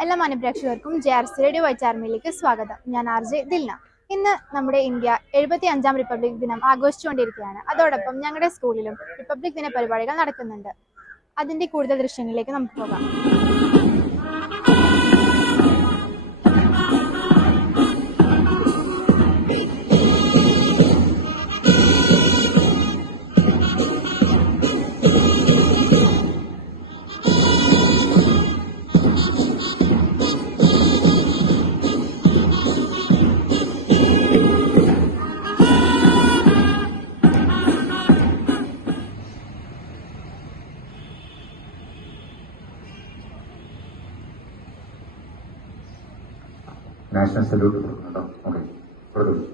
എല്ലാ മാന്യപ്രേക്ഷകർക്കും JRC radio white ആർമിയിലേക്ക് സ്വാഗതം. ഞാൻ RJ ദിൽന. ഇന്ന് നമ്മുടെ ഇന്ത്യ 75ാം റിപ്പബ്ലിക് ദിനം ആഘോഷിച്ചുകൊണ്ടിരിക്കുകയാണ്. അതോടൊപ്പം ഞങ്ങളുടെ സ്കൂളിലും റിപ്പബ്ലിക് ദിന പരിപാടികൾ നടക്കുന്നുണ്ട്. അതിന്റെ കൂടുതൽ ദൃശ്യങ്ങളിലേക്ക് നമുക്ക് പോകാം. നാഷണൽ സല്യൂട്ട് കൊടുക്കുന്നുണ്ടോ? ഓക്കെ, കൊടുക്കും.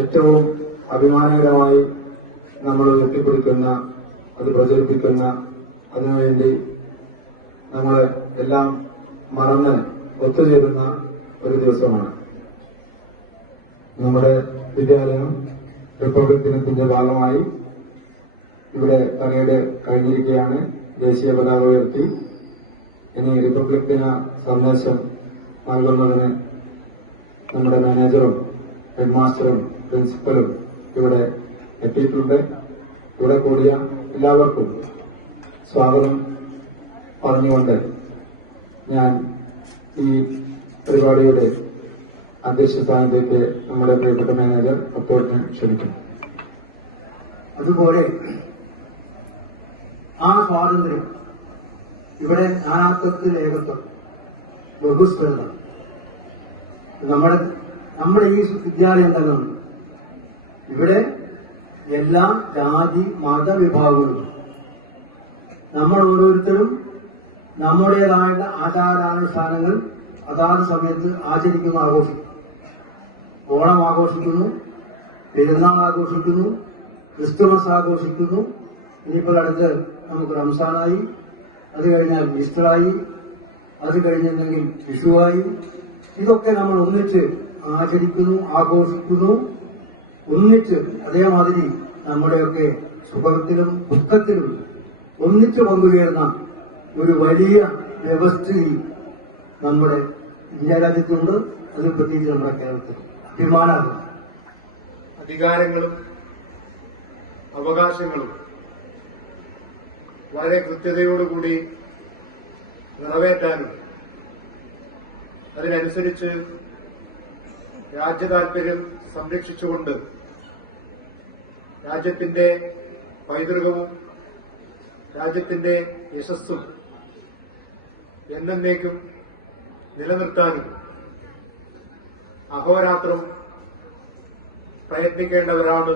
ഏറ്റവും അഭിമാനകരമായി നമ്മൾ ഉയർത്തിപ്പിടിക്കുന്ന, അത് പ്രചരിപ്പിക്കുന്ന, അതിനുവേണ്ടി നമ്മൾ എല്ലാം മറന്ന് ഒത്തുചേരുന്ന ഒരു ദിവസമാണ്. നമ്മുടെ വിദ്യാലയം റിപ്പബ്ലിക് ദിനത്തിന്റെ ഭാഗമായി ഇവിടെ പരേഡ് കഴിഞ്ഞിരിക്കുകയാണ്. ദേശീയ പതാക ഉയർത്തി ഇനി റിപ്പബ്ലിക് ദിന സന്ദേശം നൽകുന്നതിന് നമ്മുടെ മാനേജറും ഹെഡ്മാസ്റ്ററും പ്രിൻസിപ്പലും ഇവിടെ എത്തിയിട്ടുണ്ട്. ഇവിടെ കൂടിയ എല്ലാവർക്കും സ്വാഗതം പറഞ്ഞുകൊണ്ട് ഞാൻ ഈ പരിപാടിയുടെ അധ്യക്ഷ സ്ഥാനത്തേക്ക് നമ്മുടെ പ്രിയപ്പെട്ട മാനേജർ അപ്പോഴത്തിന് ക്ഷണിക്കുന്നു. അതുപോലെ ആ സ്വാതന്ത്ര്യം ഇവിടെ നാനാത്വത്തിൽ ഏകത്വം, ബഹുസ്വരത നമ്മുടെ ഈ വിദ്യാലയം തന്നെ ഉണ്ട്. ഇവിടെ എല്ലാ ജാതി മതവിഭാഗങ്ങളും നമ്മൾ ഓരോരുത്തരും നമ്മുടേതായ ആചാരാനുഷ്ഠാനങ്ങൾ അതാത് സമയത്ത് ആചരിക്കുന്നു, ആഘോഷിക്കുന്നു. ഓണം ആഘോഷിക്കുന്നു, പെരുന്നാൾ ആഘോഷിക്കുന്നു, ക്രിസ്തുമസ് ആഘോഷിക്കുന്നു. ഇനിയിപ്പോൾ അടുത്ത് നമുക്ക് റംസാനായി, അത് കഴിഞ്ഞാൽ ഈസ്റ്ററായി, അത് കഴിഞ്ഞിട്ടുണ്ടെങ്കിൽ വിഷുവായി. ഇതൊക്കെ നമ്മൾ ഒന്നിച്ച് ആചരിക്കുന്നു, ആഘോഷിക്കുന്നു. ഒന്നിച്ച് അതേമാതിരി നമ്മുടെയൊക്കെ സുഖത്തിലും ദുഃഖത്തിലും ഒന്നിച്ച് പങ്കുചേർന്ന ഒരു വലിയ വ്യവസ്ഥിതി നമ്മുടെ ഇന്ത്യ രാജ്യത്തുണ്ട്. അത് പ്രത്യേകിച്ച് നമ്മുടെ കേരളത്തിൽ അഭിമാനമാണ്. അധികാരങ്ങളും അവകാശങ്ങളും വളരെ കൃത്യതയോടുകൂടി നിറവേറ്റാനും അതിനനുസരിച്ച് രാജ്യതാൽപര്യം സംരക്ഷിച്ചുകൊണ്ട് രാജ്യത്തിന്റെ പൈതൃകവും രാജ്യത്തിന്റെ യശസ്സും എന്നേക്കും നിലനിർത്താനും അഹോരാത്രം പ്രയത്നിക്കേണ്ടവരാണ്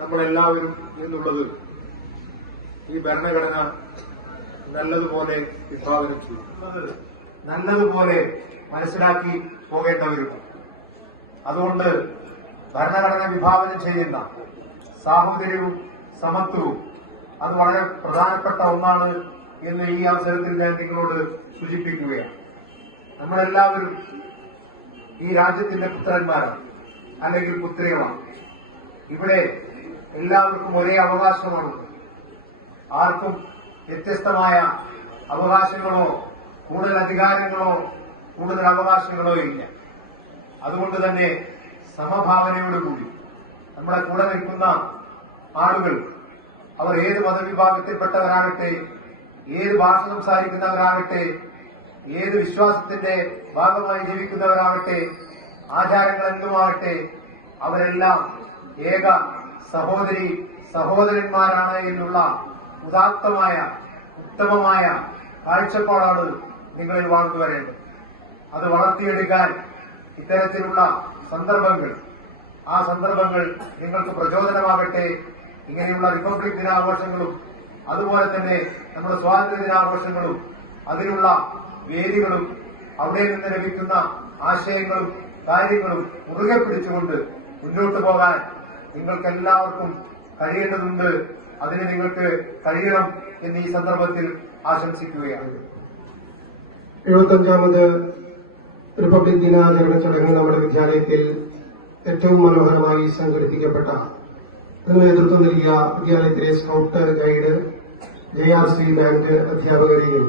നമ്മളെല്ലാവരും എന്നുള്ളത് ഈ ഭരണഘടന നല്ലതുപോലെ വിഭാവനം ചെയ്യും. നല്ലതുപോലെ മനസ്സിലാക്കി പോകേണ്ടവരുണ്ട്. അതുകൊണ്ട് ഭരണഘടന വിഭാവനം ചെയ്യുന്ന സാഹോദര്യവും സമത്വവും അത് വളരെ പ്രധാനപ്പെട്ട ഒന്നാണ് എന്ന് ഈ അവസരത്തിൽ ഞാൻ നിങ്ങളോട് സൂചിപ്പിക്കുകയാണ്. നമ്മളെല്ലാവരും ഈ രാജ്യത്തിന്റെ പുത്രന്മാരാണ് അല്ലെങ്കിൽ പുത്രികളാണ്. ഇവിടെ എല്ലാവർക്കും ഒരേ അവകാശമാണ്. ആർക്കും വ്യത്യസ്തമായ അവകാശങ്ങളോ കൂടുതൽ അധികാരങ്ങളോ കൂടുതൽ അവകാശങ്ങളോ ഇല്ല. അതുകൊണ്ട് തന്നെ സമഭാവനയോടുകൂടി നമ്മളെ കൂടെ നിൽക്കുന്ന ആളുകൾ അവർ ഏത് മതവിഭാഗത്തിൽപ്പെട്ടവരാകട്ടെ, ഏത് ഭാഷ സംസാരിക്കുന്നവരാകട്ടെ, ഏത് വിശ്വാസത്തിന്റെ ഭാഗമായി ജീവിക്കുന്നവരാകട്ടെ, ആചാരങ്ങൾ എന്തുമാകട്ടെ, അവരെല്ലാം ഏക സഹോദരി സഹോദരന്മാരാണ് എന്നുള്ള ഉദാത്തമായ ഉത്തമമായ കാഴ്ചപ്പാടാണ് നിങ്ങളിൽ വളർത്തുവരേണ്ടത്. അത് വളർത്തിയെടുക്കാൻ ഇത്തരത്തിലുള്ള സന്ദർഭങ്ങൾ, ആ സന്ദർഭങ്ങൾ നിങ്ങൾക്ക് പ്രചോദനമാകട്ടെ. ഇങ്ങനെയുള്ള റിപ്പബ്ലിക് ദിനാഘോഷങ്ങളും അതുപോലെ തന്നെ നമ്മുടെ സ്വാതന്ത്ര്യ ദിനാഘോഷങ്ങളും അതിനുള്ള വേദികളും അവിടെ നിന്ന് ലഭിക്കുന്ന ആശയങ്ങളും കാര്യങ്ങളും മുറുകെ പിടിച്ചുകൊണ്ട് മുന്നോട്ട് പോകാൻ നിങ്ങൾക്ക് എല്ലാവർക്കും കഴിയേണ്ടതുണ്ട്. അതിന് നിങ്ങൾക്ക് കഴിയണം എന്ന് ഈ സന്ദർഭത്തിൽ ആശംസിക്കുകയാണ്. 75ാമത് റിപ്പബ്ലിക് ദിനാചരണ ചടങ്ങ് നമ്മുടെ വിദ്യാലയത്തിൽ ഏറ്റവും മനോഹരമായി സംഘടിപ്പിക്കപ്പെട്ട അതിന് നേതൃത്വം നൽകിയ വിദ്യാലയത്തിലെ സ്കൌട്ട് ഗൈഡ്, JRC ബാങ്ക് അധ്യാപകരെയും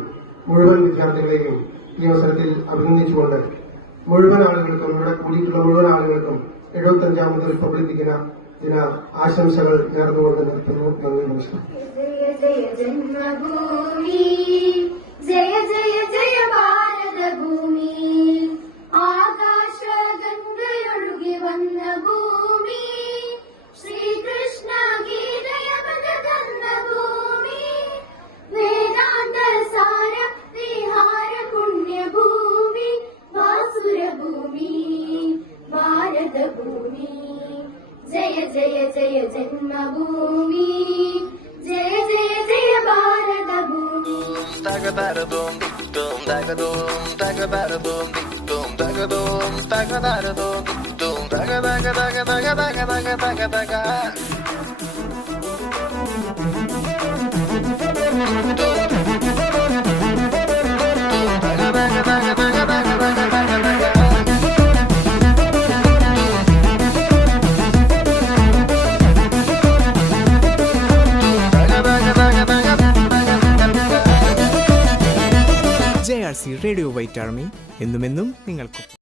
മുഴുവൻ വിദ്യാർത്ഥികളെയും ഈ അവസരത്തിൽ അഭിനന്ദിച്ചുകൊണ്ട് മുഴുവൻ ആളുകൾക്കും, ഇവിടെ കൂടിയിട്ടുള്ള മുഴുവൻ ആളുകൾക്കും 75ാമത് റിപ്പബ്ലിക് ദിന ആശംസകൾ നേർന്നുകൊണ്ട് നിർത്തുന്നു. നന്ദി, നമസ്കാരം. ജയ ജയ ജന്മഭൂമി, ജയ ജയ ജയ ഭാരതഭൂമി, ആകാശ ഗംഗയൊഴുകി വന്ന ഭൂമി, ശ്രീകൃഷ്ണ ഗീതയമൃത തന്ന ഭൂമി, വേദാന്ത സാര വിഹാര പുണ്യഭൂമി, വാസുരഭൂമി ഭാരതഭൂമി. ജയ ജയ ജയ ജന്മഭൂമി, ജയ ജയ ജയ ഭാരതഭൂമി. Tagadadadum, dum, dagadum, tagadadadum, dum, dagadum, tagadadadum, dum, dagadagadagadagadagadagadaga. JRC radio white army എന്നുമെന്നും നിങ്ങൾക്കും.